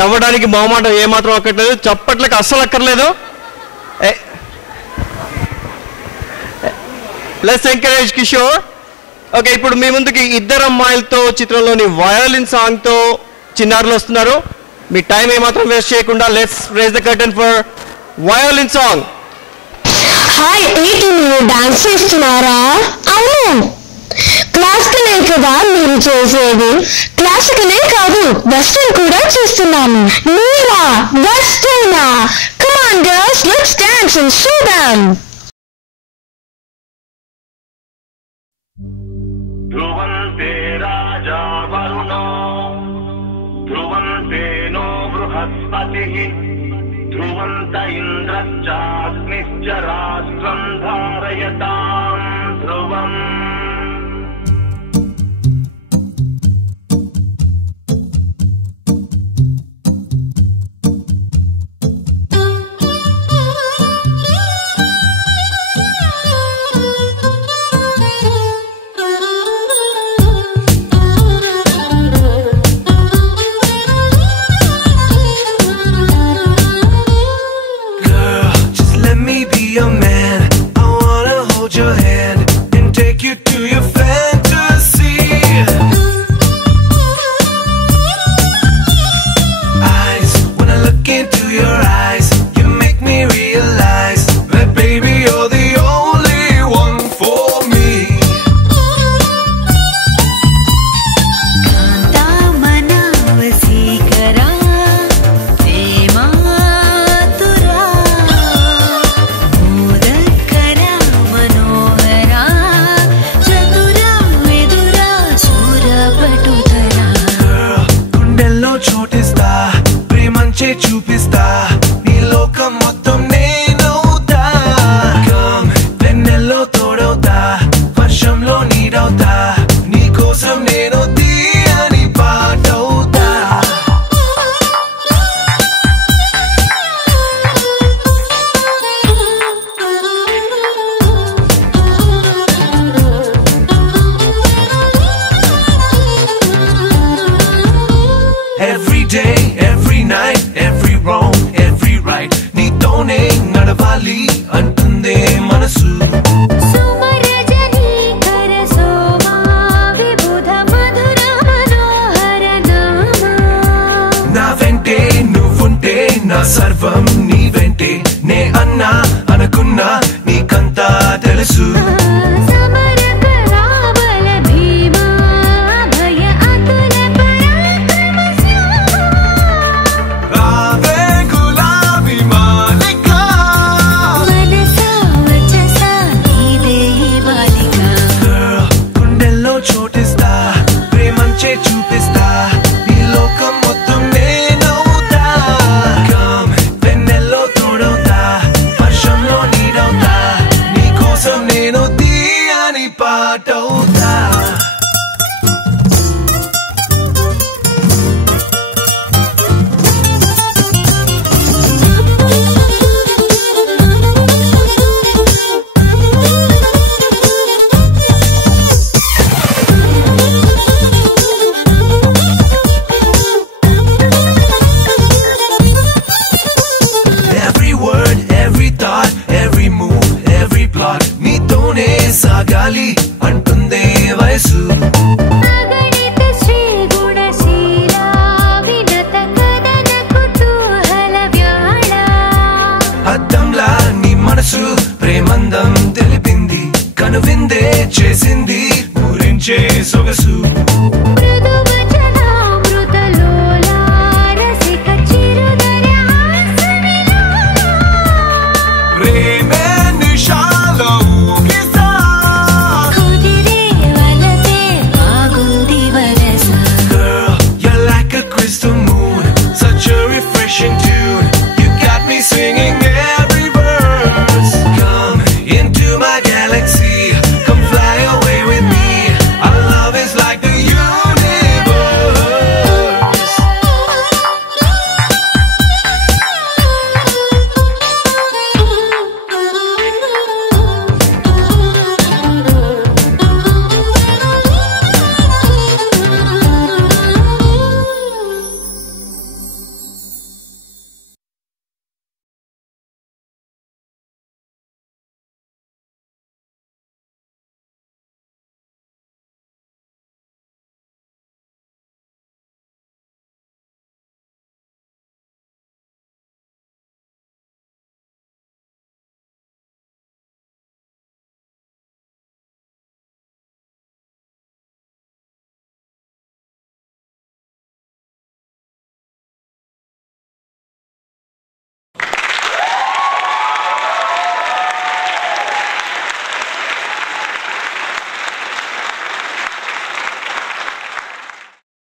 నవ్వడానికి మొహమాటం ఏమాత్రం అక్కర్లేదు, చప్పట్లకు అస్సలు అక్కర్లేదు. Let's encourage Kishore. ఓకే, ఇప్పుడు మీ ముందుకి ఇద్దరు అమ్మాయిలతో చిత్రంలోని వయోలిన్ సాంగ్తో చిన్నారులు వస్తున్నారు. మీ టైం ఏమాత్రం వేస్ట్ చేయకుండా let's raise the curtain for violin song. Hi, ఏంటి మీరు డాన్స్ చేస్తున్నారా? అవును, క్లాసికలే కదా మీరు చేసేది. క్లాసికలే కాదు, వెస్టర్న్ కూడా చేస్తున్నాను. మీరా వెస్టర్నా? Come on girls, let's dance and show them. ధ్రువంతే రాజా వరుణో ధ్రువంతే నో బృహస్పతిః ధ్రువంత ఇంద్రశ్చాగ్నిశ్చ రాష్ట్రం ధారయతాం ధ్రువం. Your man, I wanna hold your hand and take you to your fantasy. Eyes, when I look into your eyes, you make me realize that baby you're the only one for me. Kanta manavasikara prema చోటిస్తా ప్రేమంచే చూపిస్తా నీ లోకం మొత్తం నేనవుతా. Come వెన్నెల్లో తోడవుతా, వర్షంలో నీడవుతా, నీ కోసం నేను తీయని పాటవుతా. Every day, every night, every wrong, every right, నీతోనే నడవాలి అంటుందే మనసు. నా వెంటే నువ్వుంటే నా సర్వం నీ వెంటే, నే అన్నా అనుకున్నా నీకంతా తెలుసు. చోటిస్తా ప్రేమంచే చూపిస్తా నీ లోకం మొత్తం నేనవుతా. కమ్ వెన్నెల్లో తోడవుతా, వర్షంలో నీడవుతా, నీ కోసం నేను తీయని పాటవుతా. నీతోనే సాగాలి అంటుందే వయసు. అద్దంలా నీ మనసు ప్రేమందం తెలిపింది, కనువిందే చేసింది